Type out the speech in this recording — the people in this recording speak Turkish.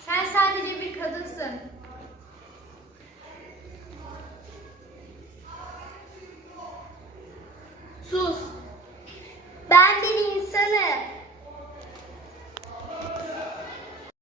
Sen sadece bir kadınsın. Sus. Ben bir insanım.